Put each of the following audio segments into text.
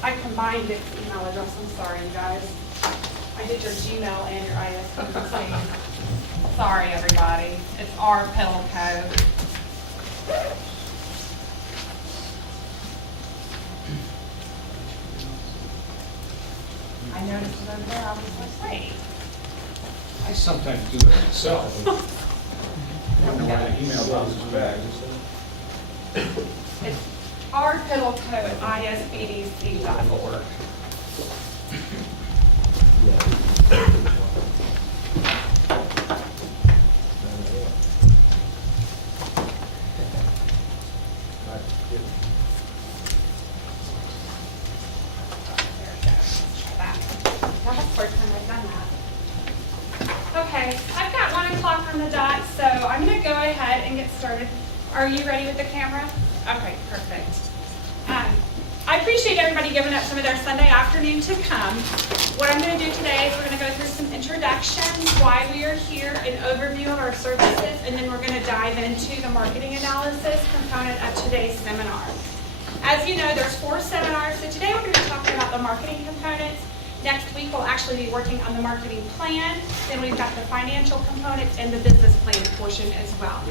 I combined Dick's email address, I'm sorry, you guys. I did your Gmail and your ISBC. Sorry, everybody. It's our pill code. I noticed it over there, I was like, wait. I sometimes do that myself. I don't know why the email bounces back. It's our pill code, isbdc.org. That's the first time I've done that. Okay, I've got 1 o'clock on the dot, so I'm going to go ahead and get started. Are you ready with the camera? Okay, perfect. I appreciate everybody giving up some of their Sunday afternoon to come. What I'm going to do today is we're going to go through some introductions, why we are here, an overview of our services, and then we're going to dive into the marketing analysis component of today's seminar. As you know, there's 4 seminars, so today we're going to be talking about the marketing components. Next week, we'll actually be working on the marketing plan. Then we've got the financial components and the business plan portion as well.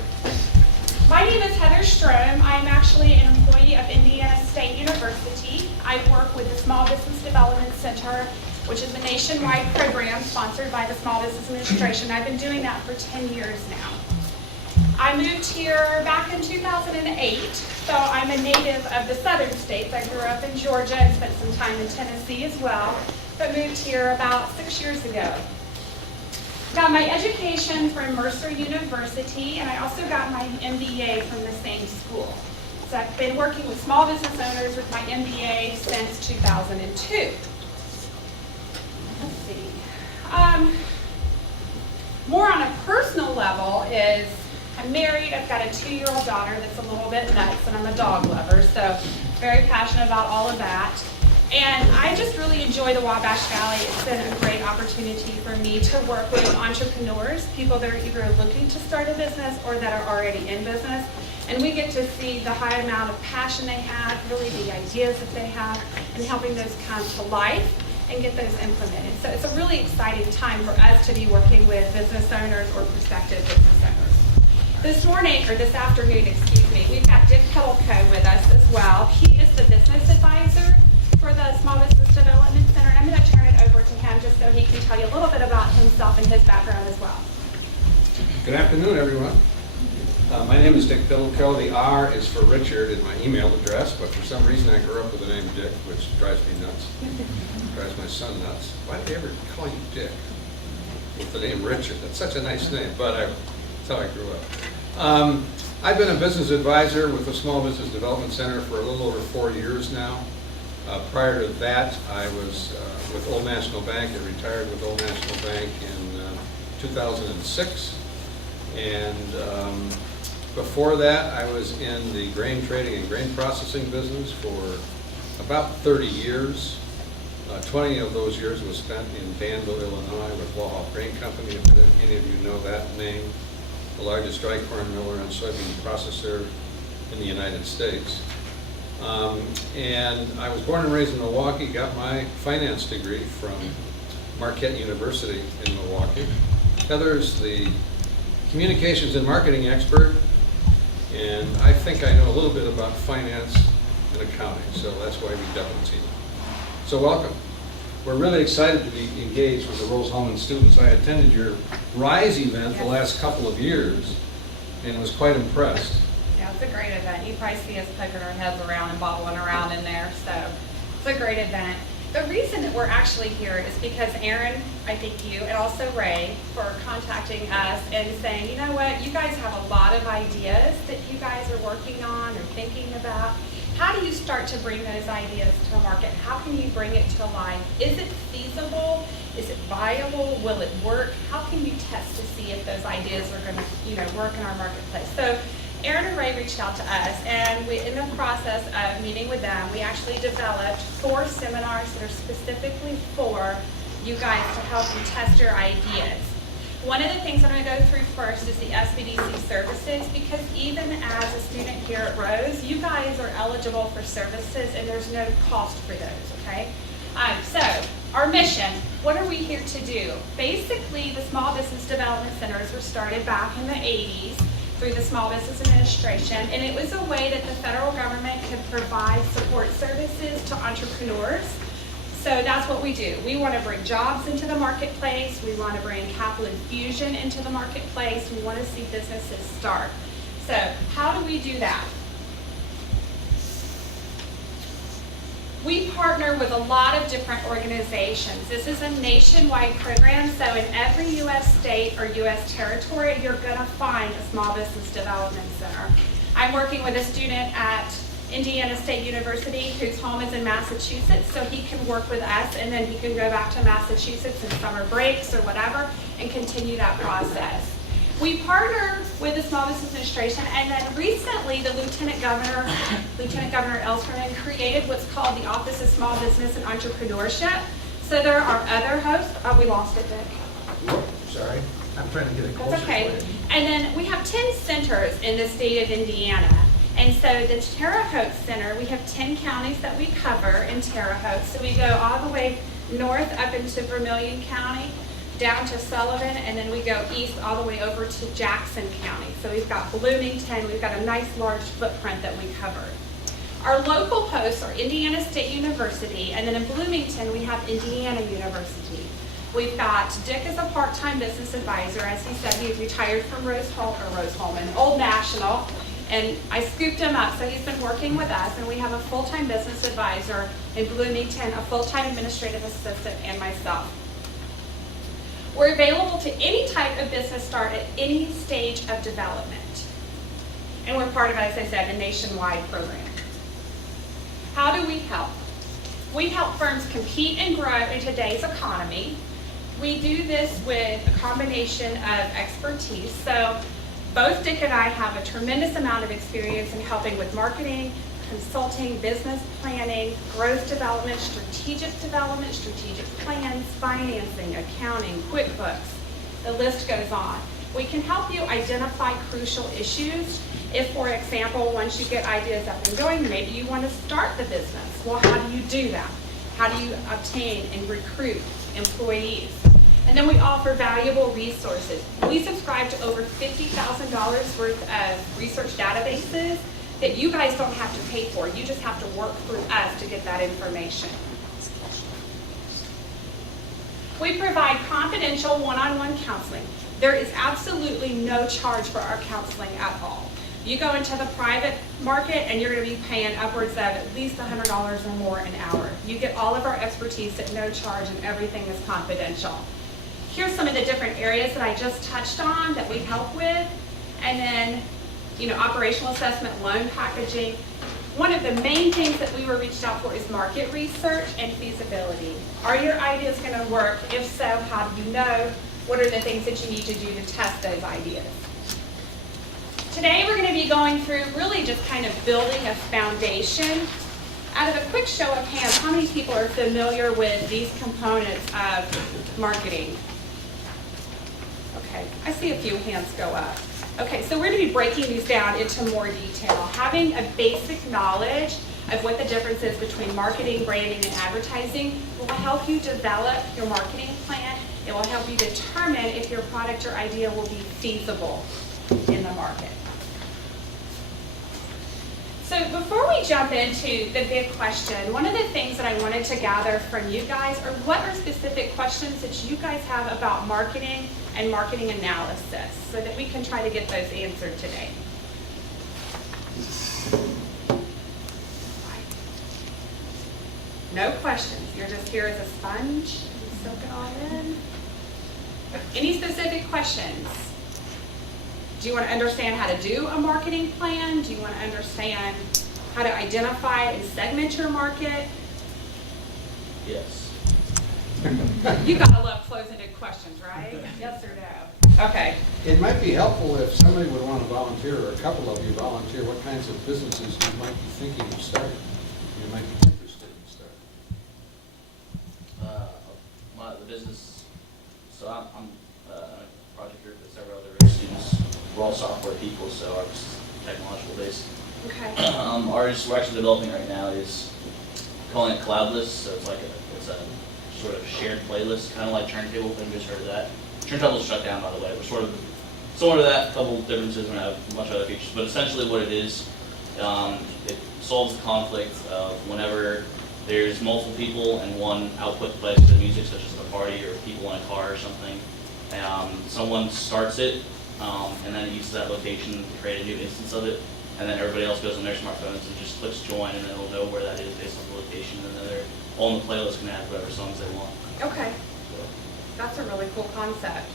My name is Heather Strom. I'm actually an employee of Indiana State University. I work with the Small Business Development Center, which is a nationwide program sponsored by the Small Business Administration. I've been doing that for 10 years now. I moved here back in 2008, so I'm a native of the southern states. I grew up in Georgia and spent some time in Tennessee as well, but moved here about 6 years ago. Got my education from Mercer University, and I also got my MBA from the same school. So I've been working with small business owners with my MBA since 2002. Let's see. More on a personal level is I'm married, I've got a 2-year-old daughter that's a little bit nuts, and I'm a dog lover, so very passionate about all of that. And I just really enjoy the Wabash Valley. It's been a great opportunity for me to work with entrepreneurs, people that are either looking to start a business or that are already in business. And we get to see the high amount of passion they have, really the ideas that they have, and helping those come to life and get those implemented. So it's a really exciting time for us to be working with business owners or prospective business owners. This afternoon, we've got Dick Pettleco with us as well. He is the business advisor for the Small Business Development Center. And I'm going to turn it over to him just so he can tell you a little bit about himself and his background as well. Good afternoon, everyone. My name is Dick Pettleco. The R is for Richard in my email address, but for some reason I grew up with the name Dick, which drives me nuts. Drives my son nuts. Why did they ever call you Dick with the name Richard? That's such a nice name, but that's how I grew up. I've been a business advisor with the Small Business Development Center for a little over 4 years now. Prior to that, I was with Old National Bank. I retired with Old National Bank in 2006. And before that, I was in the grain trading and grain processing business for about 30 years. 20 of those years was spent in Danville, Illinois with Wall Grain Company, if any of you know that name, the largest dry corn miller and soybean processor in the United States. And I was born and raised in Milwaukee, got my finance degree from Marquette University in Milwaukee. Heather's the communications and marketing expert, and I think I know a little bit about finance and accounting, so that's why we double team. So welcome. We're really excited to be engaged with the Rose-Hulman students. I attended your RISE event the last couple of years and was quite impressed. Yeah, it's a great event. You probably see us poking our heads around and bobbling around in there, so it's a great event. The reason that we're actually here is because Aaron, I think you, and also Ray, for contacting us and saying, you know what, you guys have a lot of ideas that you guys are working on or thinking about. How do you start to bring those ideas to market? How can you bring it to life? Is it feasible? Is it viable? Will it work? How can you test to see if those ideas are going to, work in our marketplace? So Aaron and Ray reached out to us, and in the process of meeting with them, we actually developed 4 seminars that are specifically for you guys to help you test your ideas. One of the things I'm going to go through first is the SBDC services, because even as a student here at Rose, you guys are eligible for services and there's no cost for those, okay? So, our mission, what are we here to do? Basically, the Small Business Development Centers were started back in the 80s through the Small Business Administration, and it was a way that the federal government could provide support services to entrepreneurs. So that's what we do. We want to bring jobs into the marketplace. We want to bring capital infusion into the marketplace. We want to see businesses start. So how do we do that? We partner with a lot of different organizations. This is a nationwide program, so in every U.S. state or U.S. territory, you're going to find a Small Business Development Center. I'm working with a student at Indiana State University whose home is in Massachusetts, so he can work with us and then he can go back to Massachusetts in summer breaks or whatever and continue that process. We partner with the Small Business Administration, and then recently the Lieutenant Governor Ellspermann, created what's called the Office of Small Business and Entrepreneurship. So there are other hosts. Oh, we lost it, Dick. Sorry, I'm trying to get it closer. That's okay. And then we have 10 centers in the state of Indiana. And so the Terre Haute Center, we have 10 counties that we cover in Terre Haute. So we go all the way north up into Vermilion County, down to Sullivan, and then we go east all the way over to Jackson County. So we've got Bloomington, we've got a nice large footprint that we cover. Our local hosts are Indiana State University, and then in Bloomington we have Indiana University. We've got Dick as a part-time business advisor. As he said, he retired from Rose-Hulman, Old National, and I scooped him up, so he's been working with us, and we have a full-time business advisor in Bloomington, a full-time administrative assistant, and myself. We're available to any type of business start at any stage of development. And we're part of, as I said, a nationwide program. How do we help? We help firms compete and grow in today's economy. We do this with a combination of expertise. So both Dick and I have a tremendous amount of experience in helping with marketing, consulting, business planning, growth development, strategic plans, financing, accounting, QuickBooks. The list goes on. We can help you identify crucial issues. If, for example, once you get ideas up and going, maybe you want to start the business. Well, how do you do that? How do you obtain and recruit employees? And then we offer valuable resources. We subscribe to over $50,000 worth of research databases that you guys don't have to pay for. You just have to work through us to get that information. We provide confidential one-on-one counseling. There is absolutely no charge for our counseling at all. You go into the private market and you're going to be paying upwards of at least $100 or more an hour. You get all of our expertise at no charge and everything is confidential. Here's some of the different areas that I just touched on that we help with. And then, operational assessment, loan packaging. One of the main things that we were reached out for is market research and feasibility. Are your ideas going to work? If so, how do you know? What are the things that you need to do to test those ideas? Today we're going to be going through really just kind of building a foundation. Out of a quick show of hands, how many people are familiar with these components of marketing? Okay, I see a few hands go up. Okay, so we're going to be breaking these down into more detail. Having a basic knowledge of what the difference is between marketing, branding, and advertising will help you develop your marketing plan. It will help you determine if your product or idea will be feasible in the market. So before we jump into the big question, one of the things that I wanted to gather from you guys are what are specific questions that you guys have about marketing and marketing analysis so that we can try to get those answered today. No questions. You're just here as a sponge and soak it all in. Any specific questions? Do you want to understand how to do a marketing plan? Do you want to understand how to identify and segment your market? Yes. You gotta love closing-ended questions, right? Yes or no? Okay. It might be helpful if somebody would want to volunteer, or a couple of you volunteer, what kinds of businesses you might be thinking of starting, you might be interested in starting. The business. So I'm we're all software people, so ours is technological based. Okay. Ours we're actually developing right now is calling it cloudless, so it's a sort of shared playlist, kind of like Turntable. If anybody's heard of that. Turntable's shut down, by the way. We're sort of similar to that. A couple differences. We don't have a bunch of other features, but essentially what it is, it solves the conflict of whenever there's multiple people and one output device to the music, such as a party or people in a car or something. Someone starts it, and then it uses that location to create a new instance of it, and then everybody else goes on their smartphones and just clicks join, and then it'll know where that is based on the location, and then they're all in the playlist can add whatever songs they want. Okay. That's a really cool concept.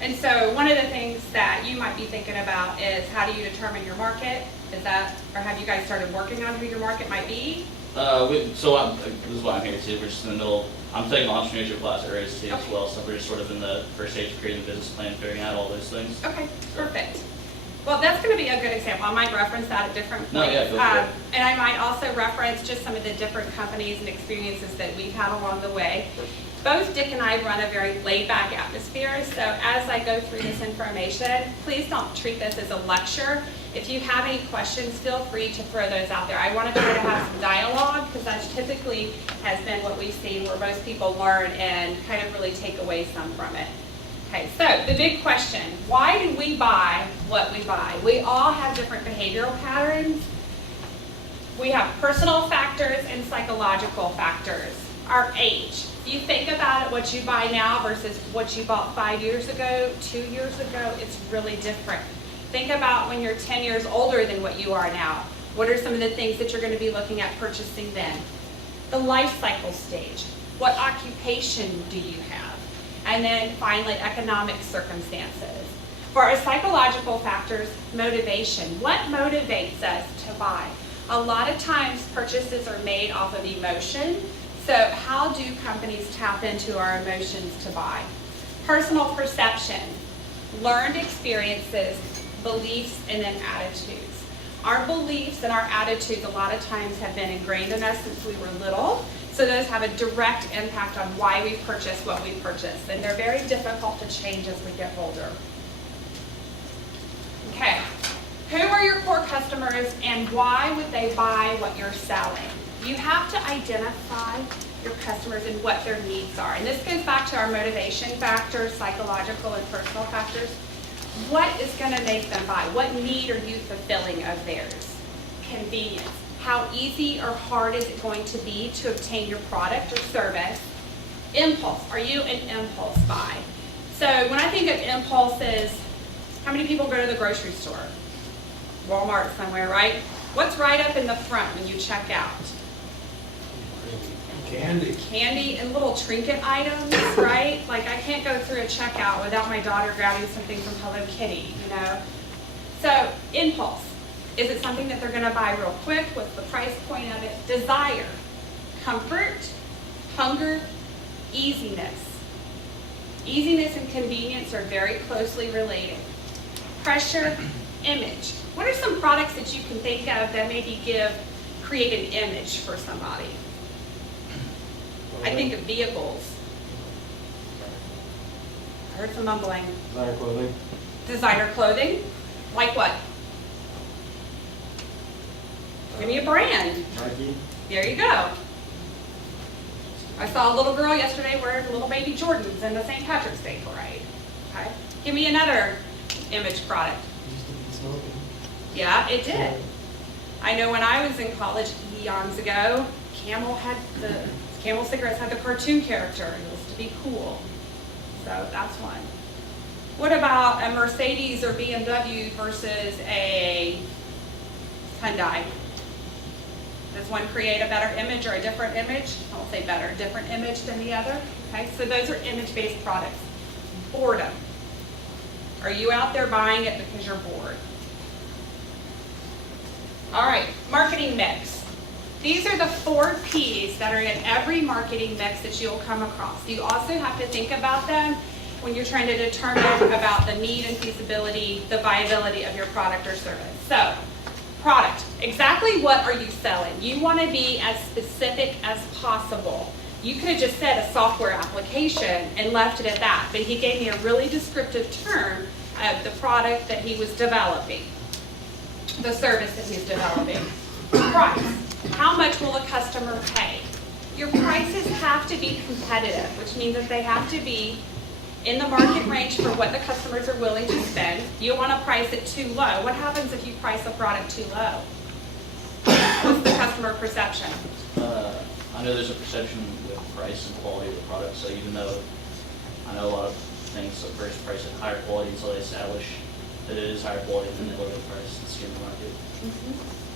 And so one of the things that you might be thinking about is how do you determine your market? Is that, or have you guys started working on who your market might be? This is why I'm here too. We're just in the middle. I'm taking an entrepreneurship class at Rose-Hulman as well, so we're just sort of in the first stage of creating a business plan, figuring out all those things. Okay, perfect. Well, that's going to be a good example. I might reference that at different points. No, yeah, go for it. And I might also reference just some of the different companies and experiences that we've had along the way. Both Dick and I run a very laid-back atmosphere, so as I go through this information, please don't treat this as a lecture. If you have any questions, feel free to throw those out there. I want to try to have some dialogue, because that typically has been what we've seen where most people learn and kind of really take away some from it. Okay, so the big question, why do we buy what we buy? We all have different behavioral patterns. We have personal factors and psychological factors. Our age. If you think about it, what you buy now versus what you bought 5 years ago, 2 years ago, it's really different. Think about when you're 10 years older than what you are now. What are some of the things that you're going to be looking at purchasing then? The life cycle stage. What occupation do you have? And then finally, economic circumstances. For our psychological factors, motivation. What motivates us to buy? A lot of times purchases are made off of emotion. So how do companies tap into our emotions to buy? Personal perception, learned experiences, beliefs, and then attitudes. Our beliefs and our attitudes a lot of times have been ingrained in us since we were little. So those have a direct impact on why we purchase what we purchase. And they're very difficult to change as we get older. Okay, who are your core customers and why would they buy what you're selling? You have to identify your customers and what their needs are. And this goes back to our motivation factors, psychological and personal factors. What is going to make them buy? What need are you fulfilling of theirs? Convenience. How easy or hard is it going to be to obtain your product or service? Impulse. Are you an impulse buy? So when I think of impulses, how many people go to the grocery store? Walmart somewhere, right? What's right up in the front when you check out? Candy. Candy and little trinket items, right? Like I can't go through a checkout without my daughter grabbing something from Hello Kitty, you know? So impulse. Is it something that they're going to buy real quick? What's the price point of it? Desire, comfort, hunger, easiness. Easiness and convenience are very closely related. Pressure, image. What are some products that you can think of that maybe create an image for somebody? I think of vehicles. I heard some mumbling. Designer clothing. Designer clothing? Like what? Give me a brand. Nike. There you go. I saw a little girl yesterday wearing little baby Jordans in the St. Patrick's Day parade. Okay. Give me another image product. Yeah, it did. I know when I was in college eons ago, Camel cigarettes had the cartoon character. It was to be cool. So that's one. What about a Mercedes or BMW versus a Hyundai? Does one create a better image or a different image? I won't say better, different image than the other. Okay, so those are image-based products. Boredom. Are you out there buying it because you're bored? All right, marketing mix. These are the 4 P's that are in every marketing mix that you'll come across. You also have to think about them when you're trying to determine about the need and feasibility, the viability of your product or service. So, product. Exactly what are you selling? You want to be as specific as possible. You could have just said a software application and left it at that, but he gave me a really descriptive term of the product that he was developing, the service that he's developing. Price. How much will the customer pay? Your prices have to be competitive, which means that they have to be in the market range for what the customers are willing to spend. You don't want to price it too low. What happens if you price a product too low? What's the customer perception? I know there's a perception with price and quality of the product, so even though I know a lot of things at first price at higher quality until they establish that it is higher quality, then they lower the price and skim the market.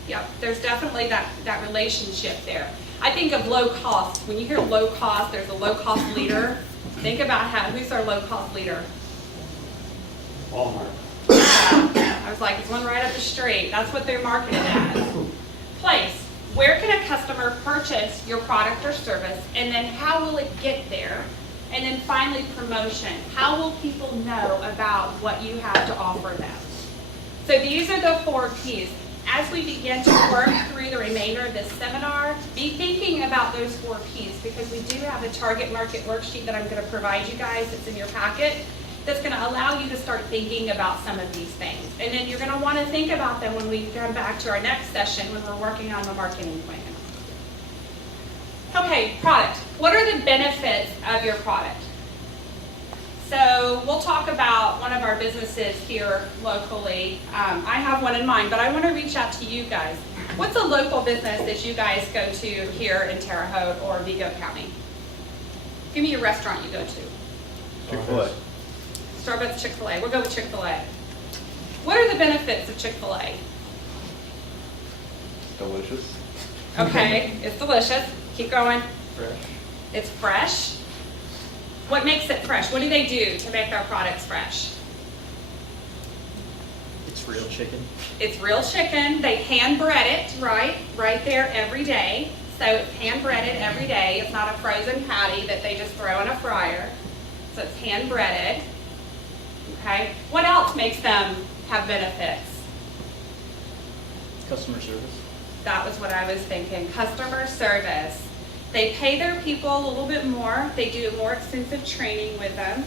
Yep, there's definitely that relationship there. I think of low cost. When you hear low cost, there's a low cost leader. Think about who's our low cost leader? Walmart. I was like, it's one right up the street. That's what they're marketed as. Place. Where can a customer purchase your product or service, and then how will it get there? And then finally, promotion. How will people know about what you have to offer them? So these are the 4 Ps. As we begin to work through the remainder of this seminar, be thinking about those 4 Ps, because we do have a target market worksheet that I'm going to provide you guys. It's in your packet. That's going to allow you to start thinking about some of these things. And then you're going to want to think about them when we come back to our next session when we're working on the marketing plan. Okay, product. What are the benefits of your product? So we'll talk about one of our businesses here locally. I have one in mind, but I want to reach out to you guys. What's a local business that you guys go to here in Terre Haute or Vigo County? Give me a restaurant you go to. Chick-fil-A. Starbucks, Chick-fil-A. We'll go with Chick-fil-A. What are the benefits of Chick-fil-A? Delicious. Okay, it's delicious. Keep going. Fresh. It's fresh. What makes it fresh? What do they do to make their products fresh? It's real chicken. It's real chicken. They hand bread it, right there every day. So it's hand breaded every day. It's not a frozen patty that they just throw in a fryer. So it's hand breaded. Okay. What else makes them have benefits? Customer service. That was what I was thinking. Customer service. They pay their people a little bit more. They do more extensive training with them.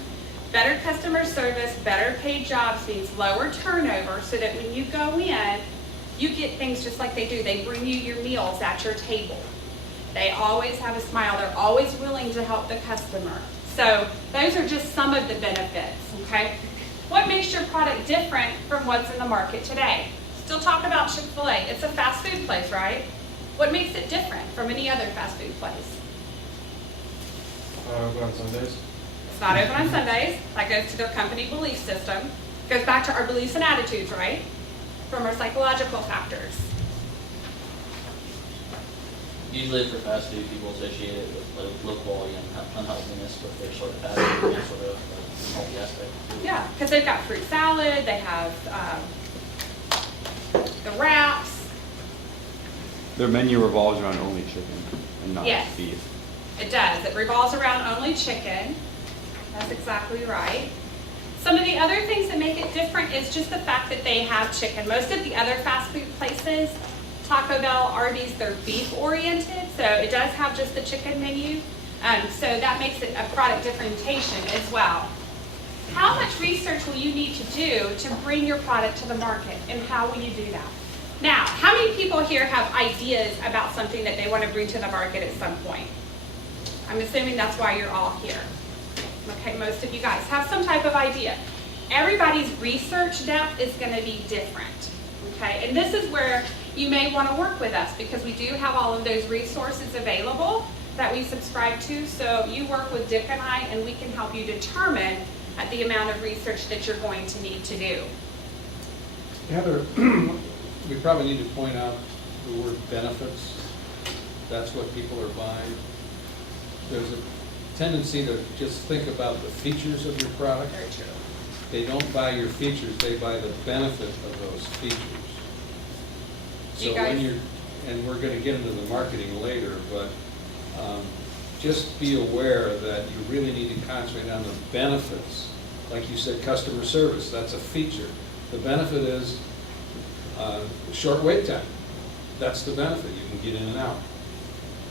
Better customer service, better paid jobs means lower turnover, so that when you go in, you get things just like they do. They bring you your meals at your table. They always have a smile. They're always willing to help the customer. So those are just some of the benefits, okay? What makes your product different from what's in the market today? Still talk about Chick-fil-A. It's a fast food place, right? What makes it different from any other fast food place? Open on Sundays. It's not open on Sundays. That goes to their company belief system. Goes back to our beliefs and attitudes, right? From our psychological factors. Usually for fast food, people associate it with low quality and unhealthiness with their sort of fast food and sort of healthy aspect. Yeah, because they've got fruit salad, they have the wraps. Their menu revolves around only chicken and not Yes. beef. It does. It revolves around only chicken. That's exactly right. Some of the other things that make it different is just the fact that they have chicken. Most of the other fast food places, Taco Bell, Arby's, they're beef oriented, so it does have just the chicken menu. So that makes it a product differentiation as well. How much research will you need to do to bring your product to the market, and how will you do that? Now, how many people here have ideas about something that they want to bring to the market at some point? I'm assuming that's why you're all here. Okay, most of you guys have some type of idea. Everybody's research depth is going to be different. Okay, and this is where you may want to work with us, because we do have all of those resources available that we subscribe to. So you work with Dick and I, and we can help you determine the amount of research that you're going to need to do. Heather, we probably need to point out the word benefits. That's what people are buying. There's a tendency to just think about the features of your product. Very true. They don't buy your features, they buy the benefit of those features. You So guys- when you're, and we're gonna get into the marketing later, but just be aware that you really need to concentrate on the benefits. Like you said, customer service, that's a feature. The benefit is short wait time. That's the benefit, you can get in and out.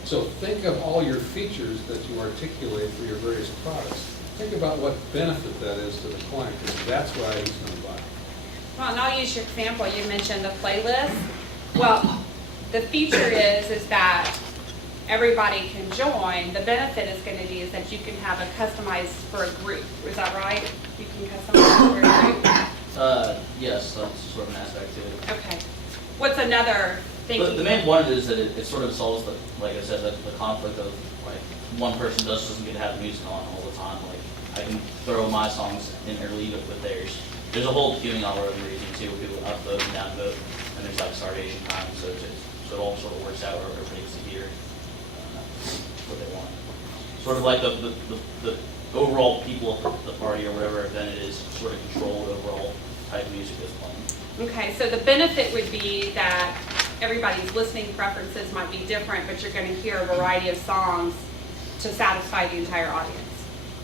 So think of all your features that you articulate for your various products. Think about what benefit that is to the client, because that's why he's going to buy. Well, and I'll use your example. You mentioned the playlist. Well, the feature is that everybody can join. The benefit is going to be is that you can have a customized for a group. Is that right? You can customize for a group. Yes, that's sort of an aspect to it. Okay. What's another thing? But the main one is that it sort of solves the, like I said, the conflict of like one person doesn't get to have music on all the time. Like I can throw my songs in or leave it with theirs. There's a whole queuing algorithm we're using too, where people upvote and downvote, and there's like starvation time, so it all sort of works out where everybody gets to hear what they want. Sort of like the overall people of the party or whatever event it is, sort of control the overall type of music that's playing. Okay, so the benefit would be that everybody's listening preferences might be different, but you're going to hear a variety of songs to satisfy the entire audience.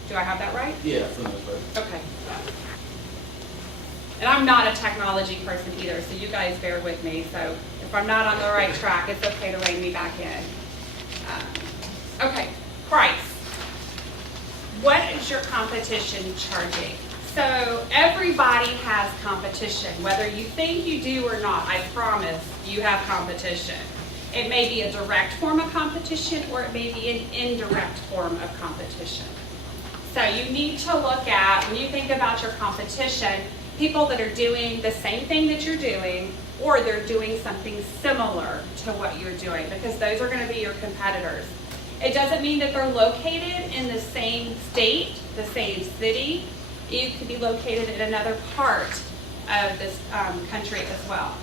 Do I have that right? Yeah, for the most part. Okay. And I'm not a technology person either, so you guys bear with me. So if I'm not on the right track, it's okay to rein me back in. Okay, price. What is your competition charging? So everybody has competition. Whether you think you do or not, I promise you have competition. It may be a direct form of competition or it may be an indirect form of competition. So you need to look at, when you think about your competition, people that are doing the same thing that you're doing, or they're doing something similar to what you're doing, because those are going to be your competitors. It doesn't mean that they're located in the same state, the same city. You could be located in another part of this country as well.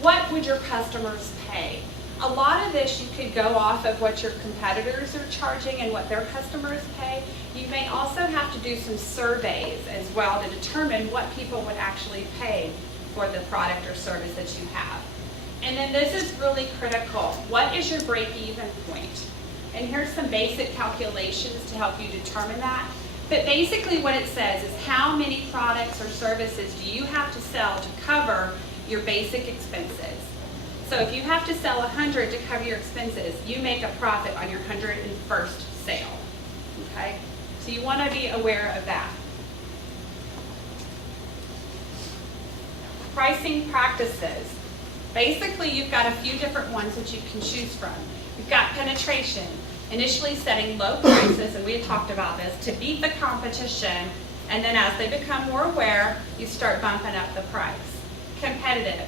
What would your customers pay? A lot of this you could go off of what your competitors are charging and what their customers pay. You may also have to do some surveys as well to determine what people would actually pay for the product or service that you have. And then this is really critical. What is your break-even point? And here's some basic calculations to help you determine that. But basically what it says is how many products or services do you have to sell to cover your basic expenses. So if you have to sell 100 to cover your expenses, you make a profit on your 101st sale. Okay? So you want to be aware of that. Pricing practices. Basically, you've got a few different ones that you can choose from. You've got penetration, initially setting low prices, and we had talked about this, to beat the competition, and then as they become more aware, you start bumping up the price. Competitive.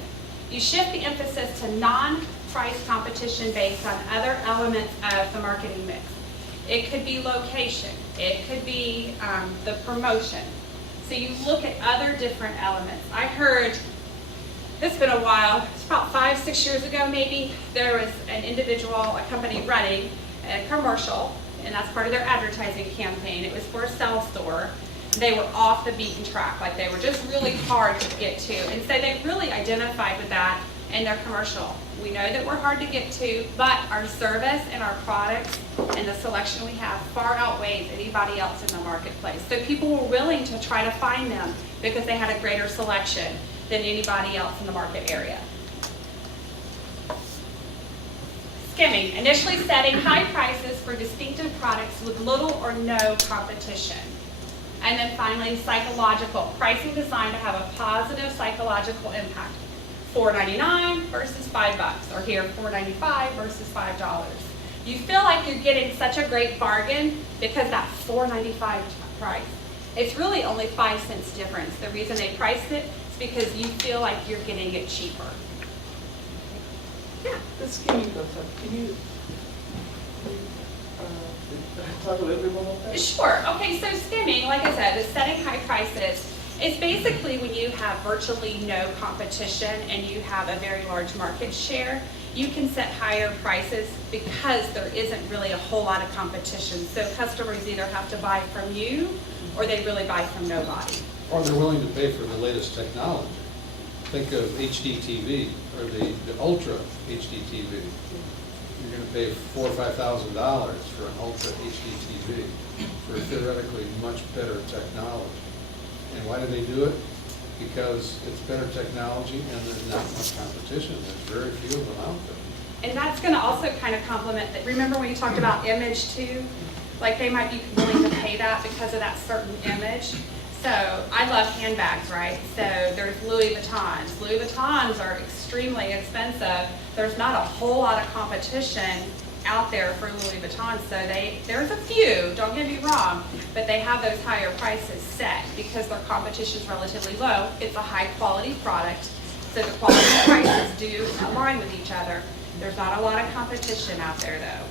You shift the emphasis to non-price competition based on other elements of the marketing mix. It could be location. It could be the promotion. So you look at other different elements. I heard, it's been a while, it's about 5-6 years ago maybe, there was an individual, a company running a commercial, and that's part of their advertising campaign. It was for a cell store. They were off the beaten track, like they were just really hard to get to. And so they really identified with that in their commercial. We know that we're hard to get to, but our service and our products and the selection we have far outweighs anybody else in the marketplace. So people were willing to try to find them because they had a greater selection than anybody else in the market area. Skimming, initially setting high prices for distinctive products with little or no competition. And then finally, psychological, pricing designed to have a positive psychological impact. $4.99 versus $5, or here $4.95 versus $5. You feel like you're getting such a great bargain because that $4.95 price. It's really only 5 cents difference. The reason they priced it is because you feel like you're getting it cheaper. Yeah. The skimming concept, can you talk a little bit more about that? Sure. Okay, so skimming, like I said, is setting high prices. It's basically when you have virtually no competition and you have a very large market share, you can set higher prices because there isn't really a whole lot of competition. So customers either have to buy from you or they really buy from nobody. Or they're willing to pay for the latest technology. Think of HD TV or the Ultra HD TV. You're going to pay $4,000 or $5,000 for an Ultra HD TV for theoretically much better technology. And why do they do it? Because it's better technology and there's not much competition. There's very few of them out there. And that's going to also kind of complement that. Remember when you talked about image too? Like they might be willing to pay that because of that certain image. So I love handbags, right? So there's Louis Vuittons. Louis Vuittons are extremely expensive. There's not a whole lot of competition out there for Louis Vuitton. So there's a few, don't get me wrong, but they have those higher prices set because their competition is relatively low. It's a high quality product, so the quality prices do align with each other. There's not a lot of competition out there though,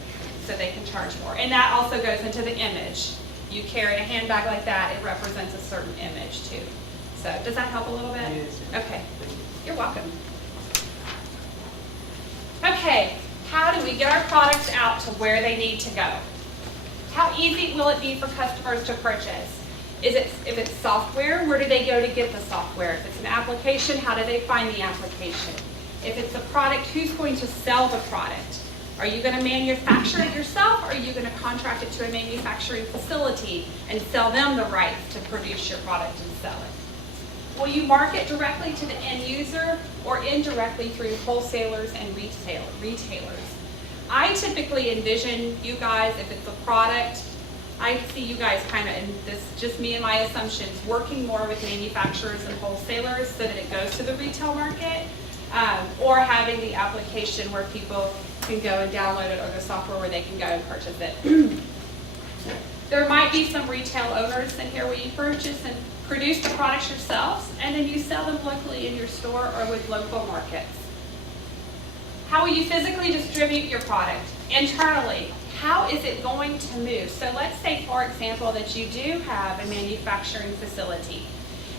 so they can charge more. And that also goes into the image. You carry a handbag like that, it represents a certain image too. So does that help a little bit? Yes. Okay, you're welcome. Okay, how do we get our products out to where they need to go? How easy will it be for customers to purchase? If it's software, where do they go to get the software? If it's an application, how do they find the application? If it's a product, who's going to sell the product? Are you going to manufacture it yourself, or are you going to contract it to a manufacturing facility and sell them the rights to produce your product and sell it? Will you market directly to the end user or indirectly through wholesalers and retailers? I typically envision you guys, if it's a product, I see you guys kind of, and this is just me and my assumptions, working more with manufacturers and wholesalers so that it goes to the retail market, or having the application where people can go and download it, or the software where they can go and purchase it. There might be some retail owners in here where you purchase and produce the products yourselves, and then you sell them locally in your store or with local markets. How will you physically distribute your product? Internally, how is it going to move? So let's say, for example, that you do have a manufacturing facility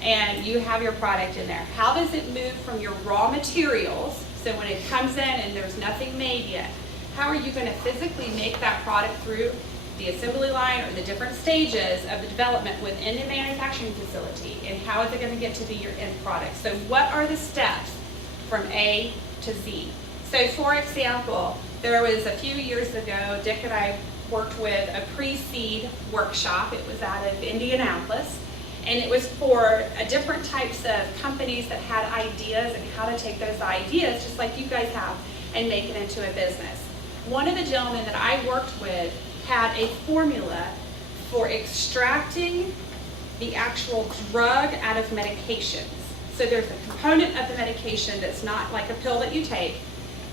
and you have your product in there. How does it move from your raw materials, so when it comes in and there's nothing made yet, how are you going to physically make that product through the assembly line or the different stages of the development within the manufacturing facility, and how is it going to get to be your end product? So what are the steps from A to Z? So for example, there was a few years ago, Dick and I worked with a pre-seed workshop. It was out of Indianapolis, and it was for different types of companies that had ideas and how to take those ideas, just like you guys have, and make it into a business. One of the gentlemen that I worked with had a formula for extracting the actual drug out of medications. So there's a component of the medication that's not like a pill that you take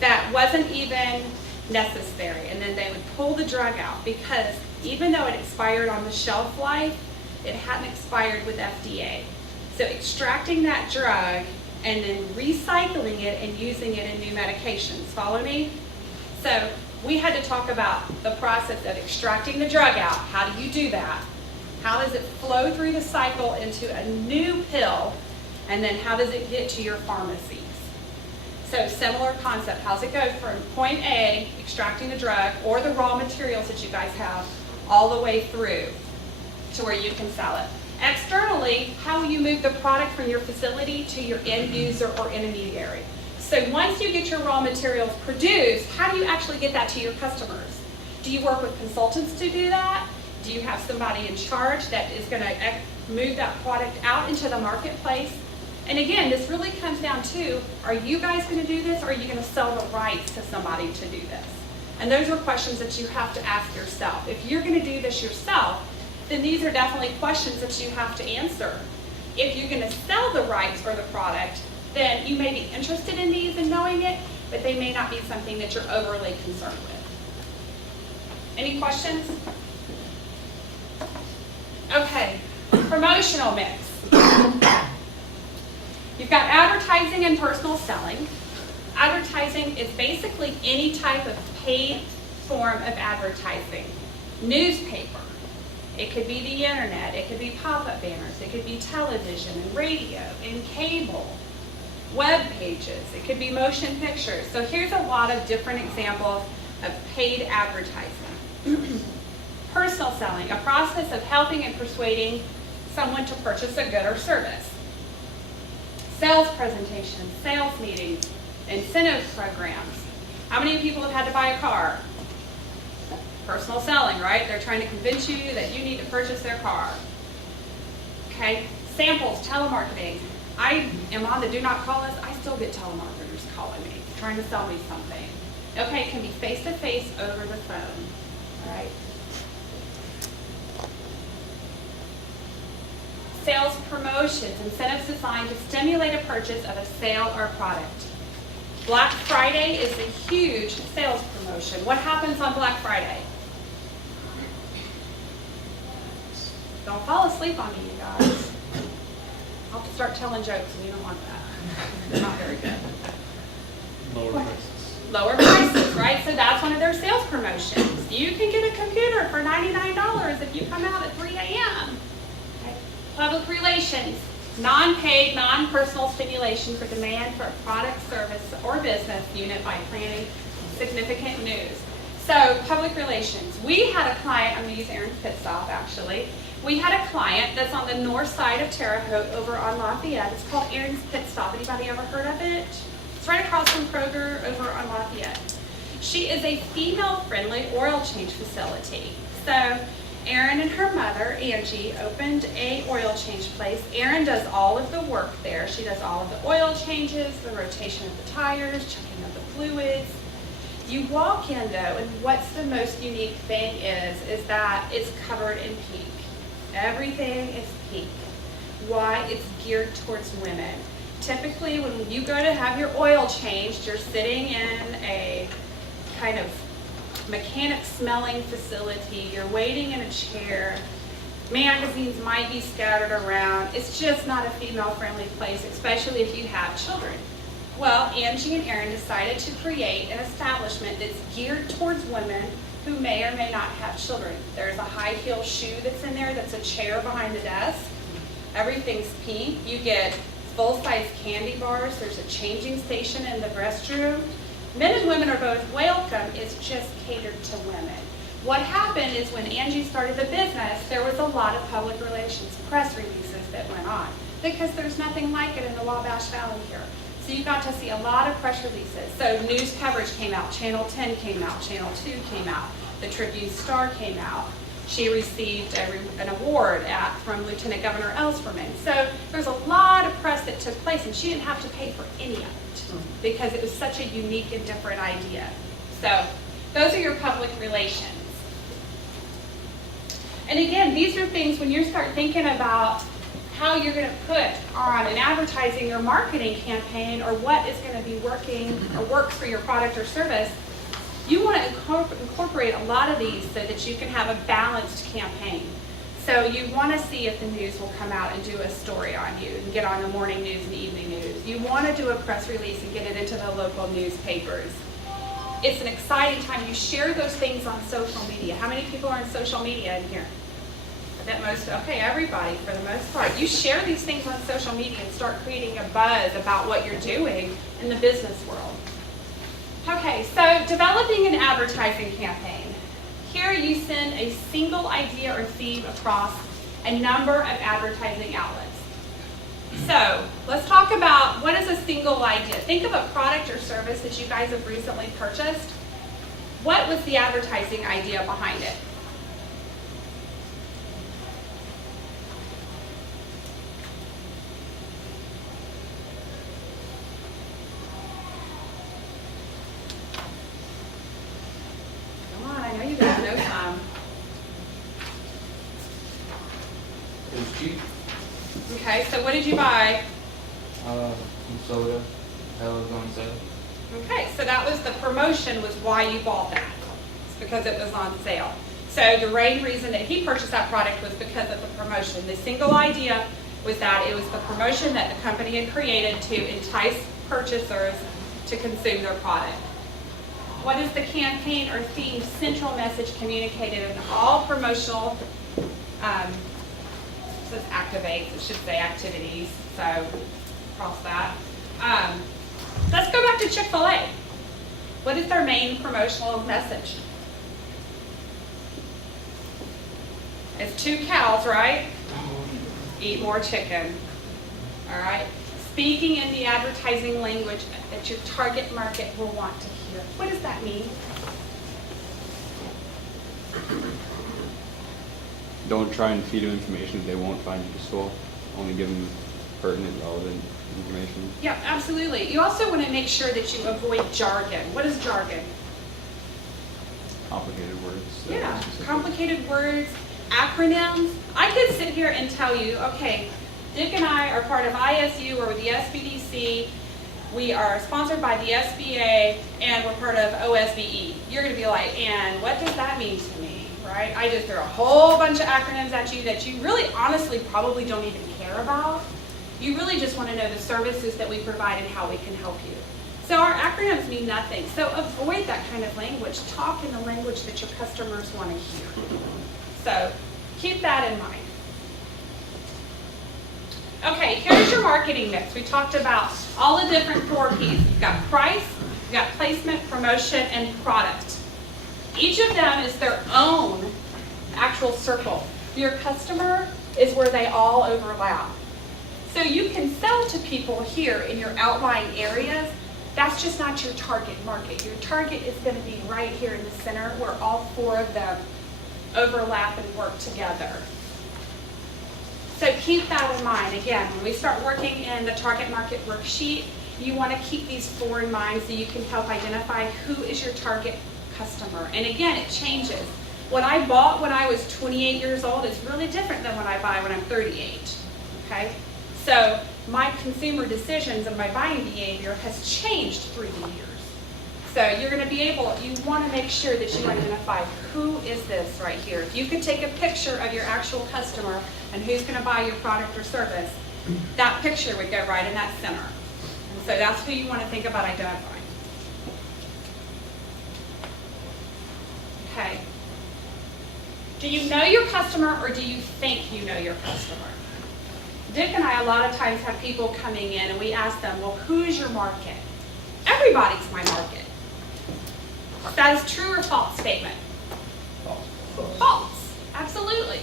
that wasn't even necessary, and then they would pull the drug out because even though it expired on the shelf life, it hadn't expired with FDA. So extracting that drug and then recycling it and using it in new medications. Follow me? So we had to talk about the process of extracting the drug out. How do you do that? How does it flow through the cycle into a new pill? And then how does it get to your pharmacies? So similar concept. How's it go from point A, extracting the drug or the raw materials that you guys have, all the way through to where you can sell it? Externally, how will you move the product from your facility to your end user or intermediary? So once you get your raw materials produced, how do you actually get that to your customers? Do you work with consultants to do that? Do you have somebody in charge that is going to move that product out into the marketplace? And again, this really comes down to, are you guys going to do this, or are you going to sell the rights to somebody to do this? And those are questions that you have to ask yourself. If you're going to do this yourself, then these are definitely questions that you have to answer. If you're going to sell the rights for the product, then you may be interested in these and knowing it, but they may not be something that you're overly concerned with. Any questions? Okay, promotional mix. You've got advertising and personal selling. Advertising is basically any type of paid form of advertising. Newspaper, it could be the internet, it could be pop-up banners, it could be television and radio and cable, web pages, it could be motion pictures. So here's a lot of different examples of paid advertising. Personal selling, a process of helping and persuading someone to purchase a good or service. Sales presentations, sales meetings, incentive programs. How many people have had to buy a car? Personal selling, right? They're trying to convince you that you need to purchase their car. Okay, samples, telemarketing. I am on the do not call list. I still get telemarketers calling me, trying to sell me something. Okay, it can be face-to-face over the phone, all right? sales promotions, incentives designed to stimulate a purchase of a sale or product. Black Friday is a huge sales promotion. What happens on Black Friday? Don't fall asleep on me, you guys. I'll have to start telling jokes and you don't want that. They're not very good. Lower prices. Lower prices, right? So that's one of their sales promotions. You can get a computer for $99 if you come out at 3 a.m. Okay. Public relations, non-paid, non-personal stimulation for demand for a product, service, or business unit by planning significant news. So public relations, we had a client, I'm going to use Aaron's pit stop actually. We had a client that's on the north side of Terre Haute over on Lafayette. It's called Aaron's Pit Stop. Anybody ever heard of it? It's right across from Kroger over on Lafayette. She is a female-friendly oil change facility. So Aaron and her mother, Angie, opened a oil change place. Aaron does all of the work there. She does all of the oil changes, the rotation of the tires, checking of the fluids. You walk in though, and what's the most unique thing is that it's covered in pink. Everything is pink. Why? It's geared towards women. Typically, when you go to have your oil changed, you're sitting in a kind of mechanic smelling facility. You're waiting in a chair. Magazines might be scattered around. It's just not a female-friendly place, especially if you have children. Well, Angie and Aaron decided to create an establishment that's geared towards women who may or may not have children. There's a high heel shoe that's in there, that's a chair behind the desk. Everything's pink. You get full-size candy bars. There's a changing station in the restroom. Men and women are both welcome. It's just catered to women. What happened is when Angie started the business, there was a lot of public relations press releases that went on because there's nothing like it in the Wabash Valley here. So you got to see a lot of press releases. So news coverage came out, Channel 10 came out, Channel 2 came out, the Tribune-Star came out. She received an award from Lieutenant Governor Ellspermann. So there's a lot of press that took place, and she didn't have to pay for any of it because it was such a unique and different idea. So those are your public relations. And again, these are things when you start thinking about how you're going to put on an advertising or marketing campaign or what is going to be working or works for your product or service, you want to incorporate a lot of these so that you can have a balanced campaign. So you want to see if the news will come out and do a story on you and get on the morning news and evening news. You want to do a press release and get it into the local newspapers. It's an exciting time. You share those things on social media. How many people are on social media in here? Okay, everybody for the most part. You share these things on social media and start creating a buzz about what you're doing in the business world. Okay, so developing an advertising campaign. Here you send a single idea or theme across a number of advertising outlets. So let's talk about what is a single idea. Think of a product or service that you guys have recently purchased. What was the advertising idea behind it? I know you guys know some. It was cheap. Okay, so what did you buy? Some soda that was on sale. Okay, so that was the promotion was why you bought that. It's because it was on sale. So the main reason that he purchased that product was because of the promotion. The single idea was that it was the promotion that the company had created to entice purchasers to consume their product. What is the campaign or theme central message communicated in all promotional, it says activates, it should say activities, so cross that. Let's go back to Chick-fil-A. What is their main promotional message? It's 2 cows, right? Eat more chicken, all right? Speaking in the advertising language that your target market will want to hear. What does that mean? Don't try and feed them information that they won't find useful. Only give them pertinent, relevant information. Yeah, absolutely. You also want to make sure that you avoid jargon. What is jargon? Complicated words. Yeah, complicated words. acronyms, I could sit here and tell you, okay, Dick and I are part of ISU or the SBDC. We are sponsored by the SBA and we're part of OSBE. You're going to be like, and what does that mean to me, right? I just threw a whole bunch of acronyms at you that you really honestly probably don't even care about. You really just want to know the services that we provide and how we can help you. So our acronyms mean nothing. So avoid that kind of language. Talk in the language that your customers want to hear. So keep that in mind. Okay, here's your marketing mix. We talked about all the different 4 Ps. You've got price, you've got placement, promotion, and product. Each of them is their own actual circle. Your customer is where they all overlap. So you can sell to people here in your outlying areas. That's just not your target market. Your target is going to be right here in the center where all 4 of them overlap and work together. So keep that in mind. Again, when we start working in the target market worksheet, you want to keep these 4 in mind so you can help identify who is your target customer. And again, it changes. What I bought when I was 28 years old is really different than what I buy when I'm 38. Okay? So my consumer decisions and my buying behavior has changed through the years. So you're going to be able, you want to make sure that you identify who is this right here. If you could take a picture of your actual customer and who's going to buy your product or service, that picture would go right in that center. And so that's who you want to think about identifying. Okay. Do you know your customer or do you think you know your customer? Dick and I a lot of times have people coming in and we ask them, well, who's your market? Everybody's my market. That is true or false statement? False. False. Absolutely.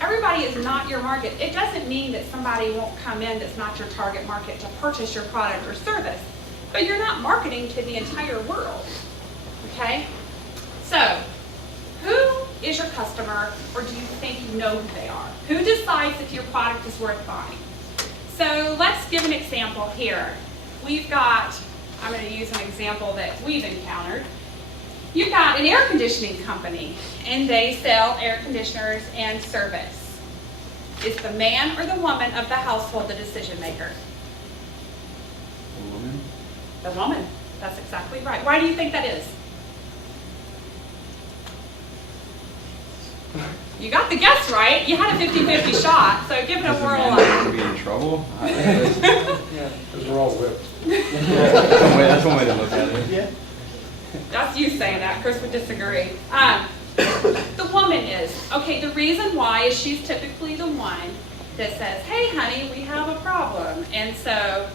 Everybody is not your market. It doesn't mean that somebody won't come in that's not your target market to purchase your product or service, but you're not marketing to the entire world. Okay? So, who is your customer, or do you think you know who they are? Who decides if your product is worth buying? So let's give an example here. We've got, I'm going to use an example that we've encountered. You've got an air conditioning company, and they sell air conditioners and service. Is the man or the woman of the household the decision maker? The woman? The woman. That's exactly right. Why do you think that is? You got the guess right. You had a 50-50 shot, so give it a Does the whirl man on. be in trouble? Because we're all whipped. That's one way to look at it. Yeah. That's you saying that. Chris would disagree. The woman is. Okay, the reason why is she's typically the one that says, hey, honey, we have a problem. And so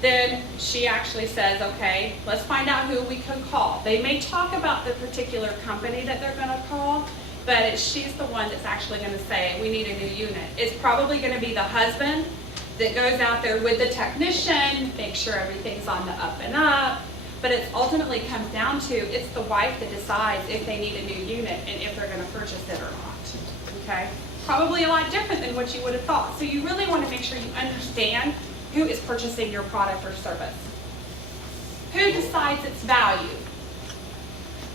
then she actually says, okay, let's find out who we can call. They may talk about the particular company that they're going to call, but she's the one that's actually going to say, we need a new unit. It's probably going to be the husband that goes out there with the technician, make sure everything's on the up and up. But it ultimately comes down to, it's the wife that decides if they need a new unit and if they're going to purchase it or not. Okay? Probably a lot different than what you would have thought. So you really want to make sure you understand who is purchasing your product or service. Who decides its value?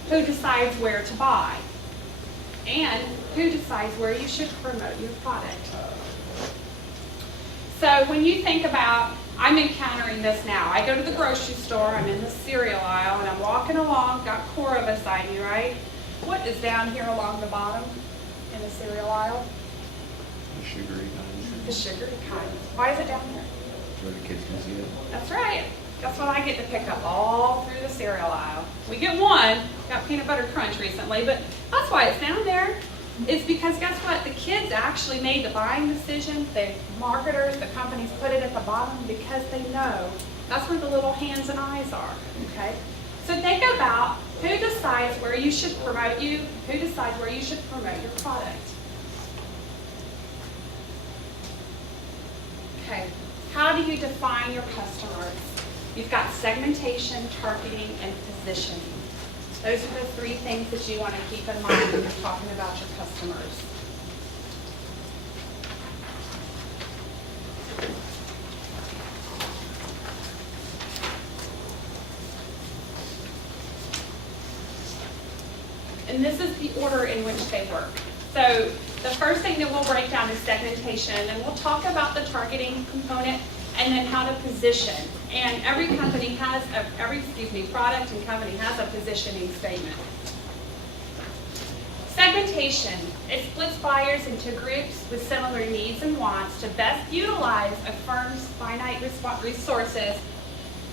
Who decides where to buy? And who decides where you should promote your product? So when you think about, I'm encountering this now. I go to the grocery store, I'm in the cereal aisle, and I'm walking along, got Cora beside me, right? What is down here along the bottom in the cereal aisle? The sugary kind. The sugary kind. Why is it down here? Where the kids can see it. That's right. Guess what I get to pick up all through the cereal aisle? We get one, got peanut butter crunch recently, but that's why it's down there. It's because guess what? The kids actually made the buying decision. The marketers, the companies put it at the bottom because they know that's where the little hands and eyes are, okay? So think about who decides where you should promote you, who decides where you should promote your product. Okay, how do you define your customers? You've got segmentation, targeting, and positioning. Those are the 3 things that you want to keep in mind when you're talking about your customers. And this is the order in which they work. So the first thing that we'll break down is segmentation, and we'll talk about the targeting component and then how to position. And every company has, product and company has a positioning statement. Segmentation, it splits buyers into groups with similar needs and wants to best utilize a firm's finite resources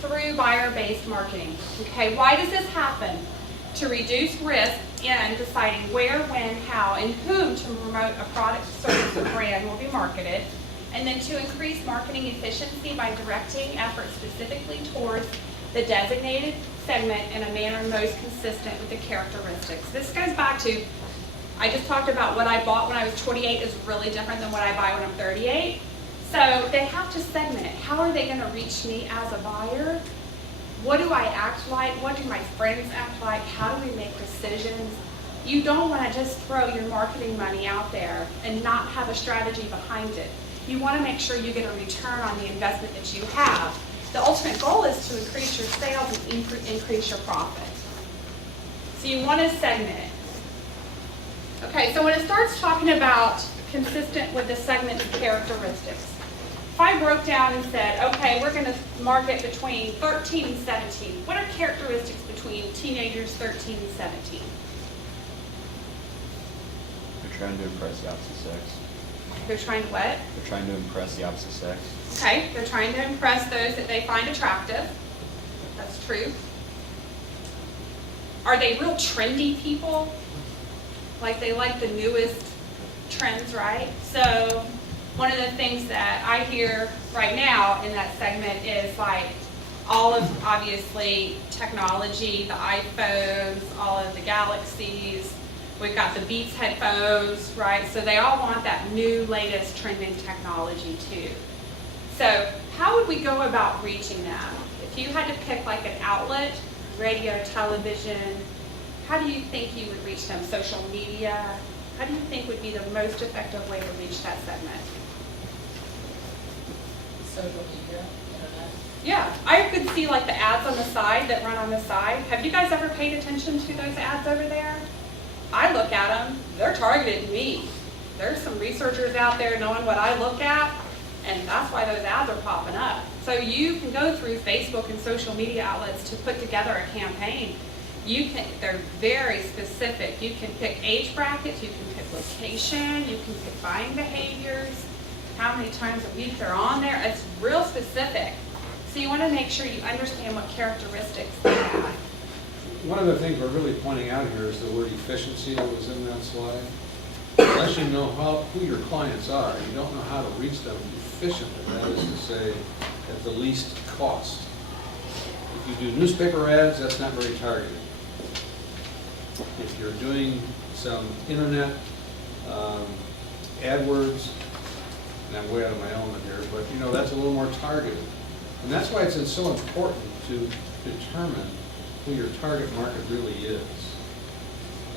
through buyer-based marketing. Okay, why does this happen? To reduce risk in deciding where, when, how, and whom to promote a product, service, or brand will be marketed, and then to increase marketing efficiency by directing efforts specifically towards the designated segment in a manner most consistent with the characteristics. This goes back to, I just talked about what I bought when I was 28 is really different than what I buy when I'm 38. So they have to segment it. How are they going to reach me as a buyer? What do I act like? What do my friends act like? How do we make decisions? You don't want to just throw your marketing money out there and not have a strategy behind it. You want to make sure you get a return on the investment that you have. The ultimate goal is to increase your sales and increase your profit. So you want to segment it. Okay, so when it starts talking about consistent with the segment characteristics, if I broke down and said, okay, we're going to market between 13 and 17, what are characteristics between teenagers 13 and 17? They're trying to impress the opposite sex. They're trying to what? They're trying to impress the opposite sex. Okay, they're trying to impress those that they find attractive. That's true. Are they real trendy people? Like they like the newest trends, right? So one of the things that I hear right now in that segment is like all of, obviously, technology, the iPhones, all of the Galaxies. We've got the Beats headphones, right? So they all want that new, latest trending technology too. So how would we go about reaching them? If you had to pick like an outlet, radio, television, how do you think you would reach them? Social media? How do you think would be the most effective way to reach that segment? Social media, internet. Yeah, I could see like the ads on the side that run on the side. Have you guys ever paid attention to those ads over there? I look at them, they're targeted me. There's some researchers out there knowing what I look at, and that's why those ads are popping up. So you can go through Facebook and social media outlets to put together a campaign. They're very specific. You can pick age brackets, you can pick location, you can pick buying behaviors, how many times a week they're on there. It's real specific. So you want to make sure you understand what characteristics they have. One of the things we're really pointing out here is the word efficiency that was in that slide. Unless you know who your clients are, you don't know how to reach them efficiently. That is to say, at the least cost. If you do newspaper ads, that's not very targeted. If you're doing some internet AdWords, and I'm way out of my element here, but you know that's a little more targeted. And that's why it's so important to determine who your target market really is.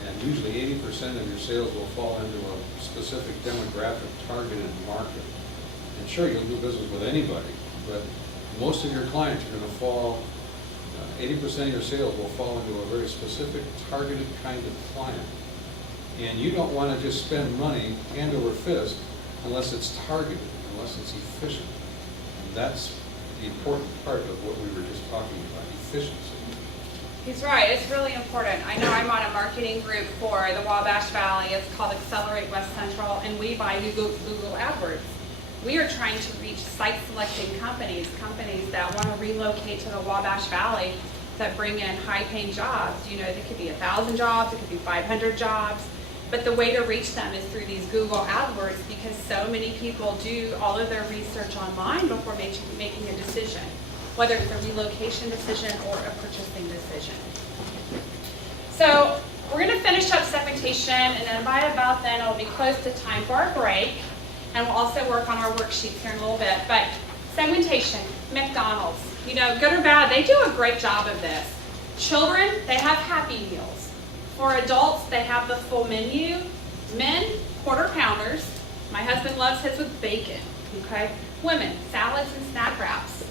And usually 80% of your sales will fall into a specific demographic targeted market. And sure, you'll do business with anybody, but most of your clients are going to fall, 80% of your sales will fall into a very specific targeted kind of client. And you don't want to just spend money hand over fist unless it's targeted, unless it's efficient. And that's the important part of what we were just talking about, efficiency. He's right, it's really important. I know I'm on a marketing group for the Wabash Valley. It's called Accelerate West Central, and we buy Google AdWords. We are trying to reach site-selecting companies that want to relocate to the Wabash Valley that bring in high-paying jobs. You know, it could be 1,000 jobs, it could be 500 jobs. But the way to reach them is through these Google AdWords because so many people do all of their research online before making a decision, whether it's a relocation decision or a purchasing decision. So we're going to finish up segmentation, and then by about then it'll be close to time for our break, and we'll also work on our worksheets here in a little bit. But segmentation, McDonald's, you know, good or bad, they do a great job of this. Children, they have Happy Meals. For adults, they have the full menu. Men, quarter pounders. My husband loves his with bacon, okay? Women, salads and snack wraps.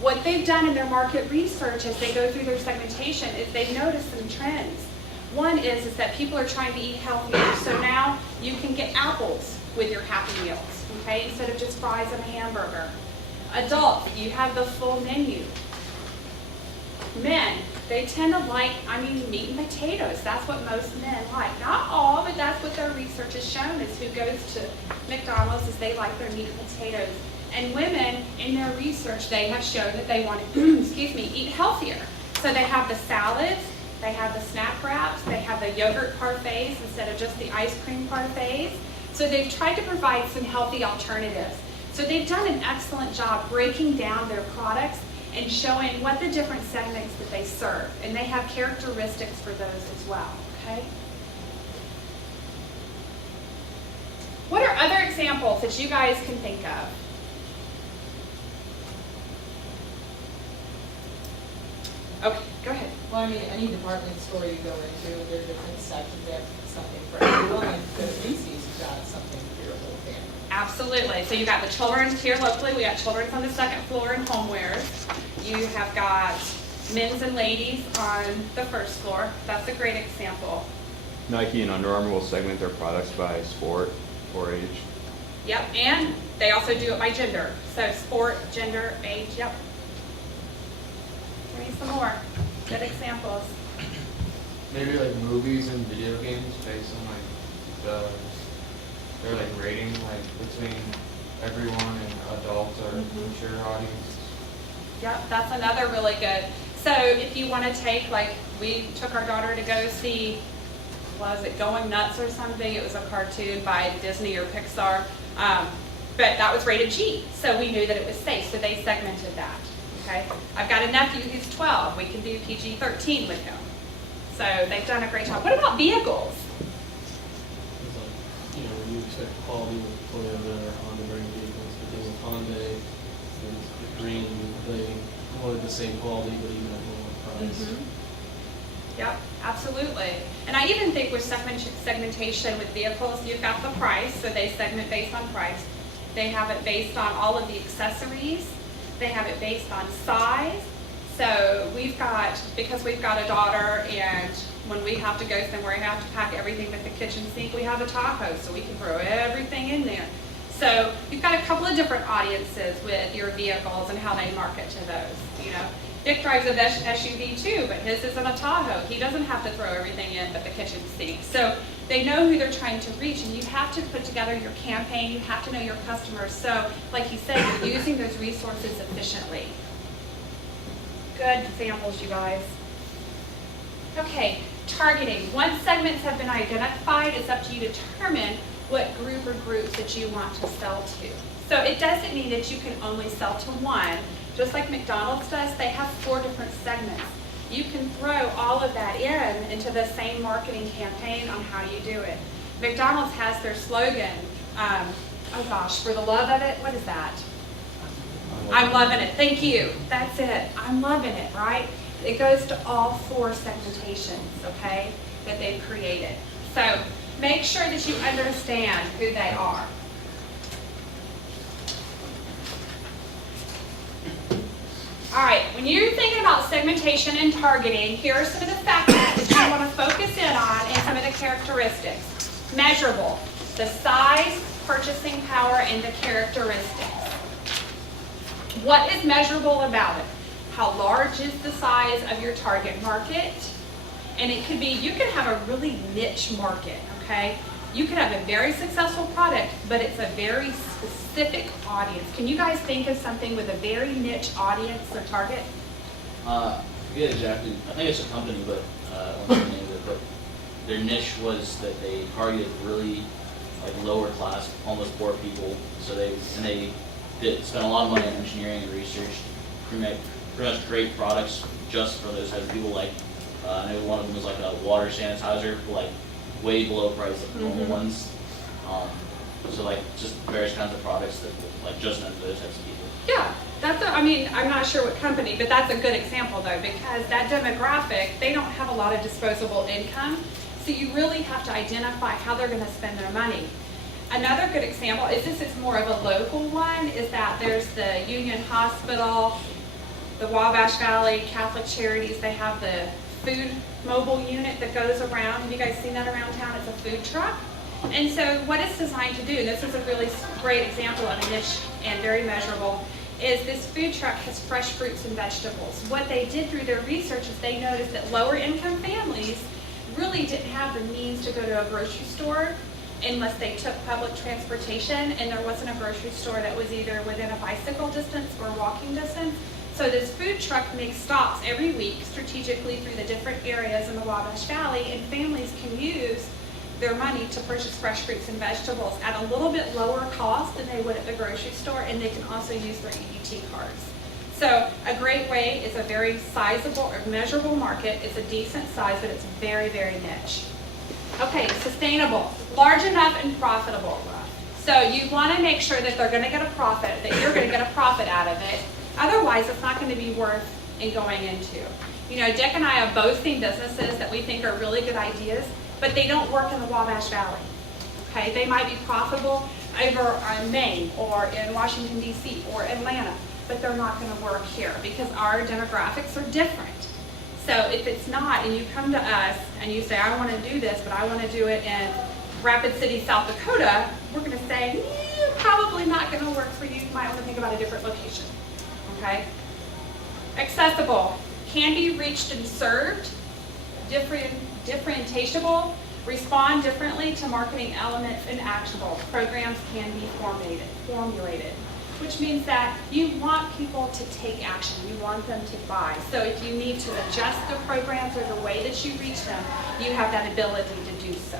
What they've done in their market research as they go through their segmentation is they've noticed some trends. One is that people are trying to eat healthier. So now You can get apples with your Happy Meals, okay, instead of just fries and a hamburger. Adults, you have the full menu. Men, they tend to like, meat and potatoes. That's what most men like. Not all, but that's what their research has shown is who goes to McDonald's is they like their meat and potatoes. And women, in their research, they have shown that they want to, eat healthier. So they have the salads, they have the snack wraps, they have the yogurt parfaits instead of just the ice cream parfaits. So they've tried to provide some healthy alternatives. So they've done an excellent job breaking down their products and showing what the different segments that they serve. And they have characteristics for those as well, okay? What are other examples that you guys can think of? Okay, go ahead. Well, I mean, any department store you go into, there are different sections, they have something for everyone, and go to Macy's, you've got something for your whole family. Absolutely. So you got the children's here locally. We got children's on the second floor in homewares. You have got men's and ladies on the first floor. That's a great example. Nike and Under Armour will segment their products by sport or age. Yep, and they also do it by gender. So sport, gender, age, yep. Give me some more good examples. Maybe like movies and video games based on like their like rating like between everyone and adults or mature audience. Yep, that's another really good. So if you want to take, like, we took our daughter to go see, was it Going Nuts or something? It was a cartoon by Disney or Pixar. But that was rated G, so we knew that it was safe, so they segmented that. Okay, I've got a nephew who's 12. We can do PG-13 with him. So they've done a great job. What about vehicles? It's like, when you expect quality with Toyota or Honda brand vehicles, but then with Hyundai and the Green, they wanted the same quality, but even at lower price. Yep, absolutely. And I even think with segmentation with vehicles, you've got the price, so they segment based on price. They have it based on all of the accessories. They have it based on size. So we've got, because we've got a daughter, and when we have to go somewhere, we have to pack everything but the kitchen sink, we have a Tahoe, so we can throw everything in there. So you've got a couple of different audiences with your vehicles and how they market to those, Dick drives a SUV too, but his isn't a Tahoe. He doesn't have to throw everything in but the kitchen sink. So they know who they're trying to reach, and you have to put together your campaign. You have to know your customers. So, like you said, you're using those resources efficiently. Good examples, you guys. Okay, targeting. Once segments have been identified, it's up to you to determine what group or groups that you want to sell to. So it doesn't mean that you can only sell to one. Just like McDonald's does, they have 4 different segments. You can throw all of that into the same marketing campaign on how you do it. McDonald's has their slogan, for the love of it, what is that? I'm loving it. Thank you. That's it. I'm loving it, right? It goes to all 4 segmentations, okay, that they've created. So make sure that you understand who they are. All right, when you're thinking about segmentation and targeting, here are some of the factors that you want to focus in on and some of the characteristics. Measurable, the size, purchasing power, and the characteristics. What is measurable about it? How large is the size of your target market? And it could be, you can have a really niche market, okay? You could have a very successful product, but it's a very specific audience. Can you guys think of something with a very niche audience or target? Yeah, exactly. I think it's a company, but I don't know the name of it. But their niche was that they targeted really lower class, almost poor people. So they spent a lot of money on engineering and research, pretty much create products just for those type of people. I know one of them was like a water sanitizer, way below price of normal ones. So just various kinds of products that just meant for those types of people. Yeah, I'm not sure what company, but that's a good example though, because that demographic, they don't have a lot of disposable income. So you really have to identify how they're going to spend their money. Another good example this is more of a local one, is that there's the Union Hospital, the Wabash Valley Catholic Charities. They have the food mobile unit that goes around. Have you guys seen that around town? It's a food truck. And so what it's designed to do, and this is a really great example of a niche and very measurable, is this food truck has fresh fruits and vegetables. What they did through their research is they noticed that lower income families really didn't have the means to go to a grocery store unless they took public transportation, and there wasn't a grocery store that was either within a bicycle distance or walking distance. So this food truck makes stops every week strategically through the different areas in the Wabash Valley, and families can use their money to purchase fresh fruits and vegetables at a little bit lower cost than they would at the grocery store, and they can also use their EBT cards. So a great way is a very sizable or measurable market. It's a decent size, but it's very, very niche. Okay, sustainable, large enough and profitable. So you want to make sure that they're going to get a profit, that you're going to get a profit out of it. Otherwise, it's not going to be worth in going into. You know, Dick and I have both seen businesses that we think are really good ideas, but they don't work in the Wabash Valley. Okay, they might be profitable over in Maine or in Washington, D.C. or Atlanta, but they're not going to work here because our demographics are different. So if it's not, and you come to us and you say, I want to do this, but I want to do it in Rapid City, South Dakota, we're going to say, probably not going to work for you. You might want to think about a different location. Okay? Accessible, can be reached and served, differentiable, respond differently to marketing elements, and actionable. Programs can be formulated, which means that you want people to take action. You want them to buy. So if you need to adjust the programs or the way that you reach them, you have that ability to do so.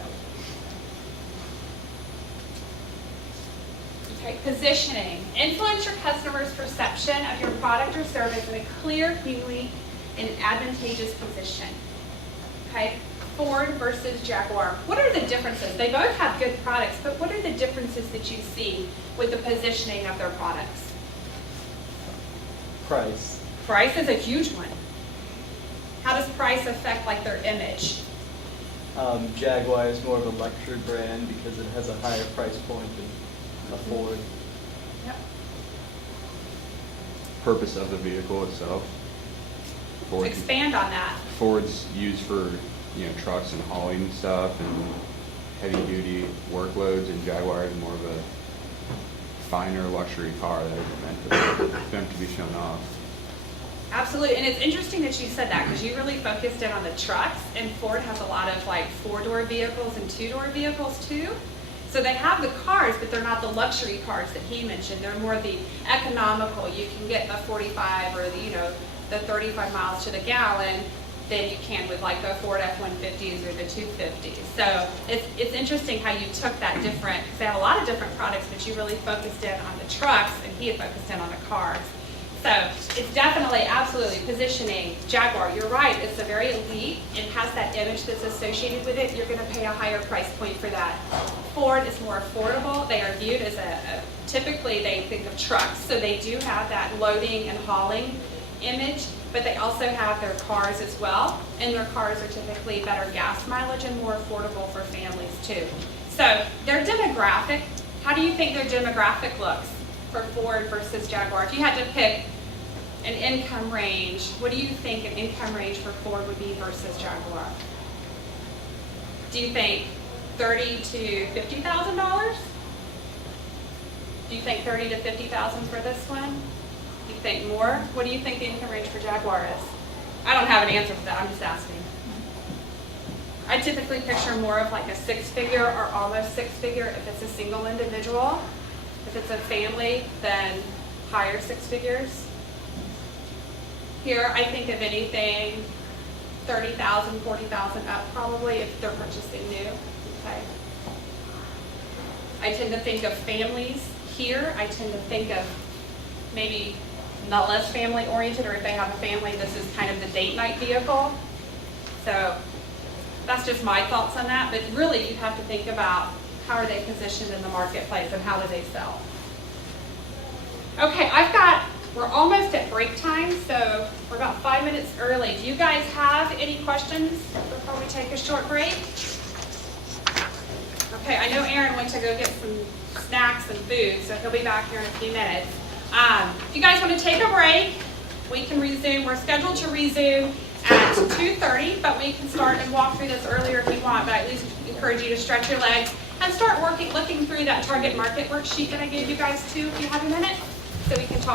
Okay, positioning. Influence your customer's perception of your product or service in a clear, cleanly, and advantageous position. Okay, Ford versus Jaguar. What are the differences? They both have good products, but what are the differences that you see with the positioning of their products? Price. Price is a huge one. How does price affect like their image? Jaguar is more of a luxury brand because it has a higher price point than a Ford. Yep. Purpose of the vehicle itself. Ford, Expand on that. Ford's used for, you know, trucks and hauling stuff and heavy duty workloads, and Jaguar is more of a finer luxury car that is meant to be shown off. Absolutely, and it's interesting that you said that because you really focused in on the trucks, and Ford has a lot of like 4-door vehicles and 2-door vehicles too. So they have the cars, but they're not the luxury cars that he mentioned. They're more the economical. You can get the 45 or the, you know, the 35 miles to the gallon than you can with like the Ford F-150s or the 250s. So it's interesting how you took that different, because they have a lot of different products, but you really focused in on the trucks and he had focused in on the cars. So it's definitely, absolutely, positioning. Jaguar, you're right, it's a very elite. It has that image that's associated with it. You're going to pay a higher price point for that. Ford is more affordable. They are viewed as typically they think of trucks, so they do have that loading and hauling image, but they also have their cars as well, and their cars are typically better gas mileage and more affordable for families too. So their demographic, how do you think their demographic looks for Ford versus Jaguar? If you had to pick an income range, what do you think an income range for Ford would be versus Jaguar? Do you think $30,000 to $50,000? Do you think $30,000 to $50,000 for this one? Do you think more? What do you think the income range for Jaguar is? I don't have an answer for that, I'm just asking. I typically picture more of like a 6-figure or almost 6-figure if it's a single individual. If it's a family, then higher 6 figures. Here, I think of anything 30,000, 40,000 up probably if they're purchasing new. Okay. I tend to think of families here. I tend to think of maybe not less family oriented, or if they have a family, this is kind of the date night vehicle. So that's just my thoughts on that. But really, you have to think about how are they positioned in the marketplace and how do they sell. Okay, we're almost at break time, so we're about 5 minutes early. Do you guys have any questions before we take a short break? Okay, I know Aaron went to go get some snacks and food, so he'll be back here in a few minutes. If you guys want to take a break, we can resume. We're scheduled to resume at 2:30, but we can start and walk through this earlier if you want, but I at least encourage you to stretch your legs. and start looking through that target market worksheet that I gave you guys too, if you have a minute, so we can talk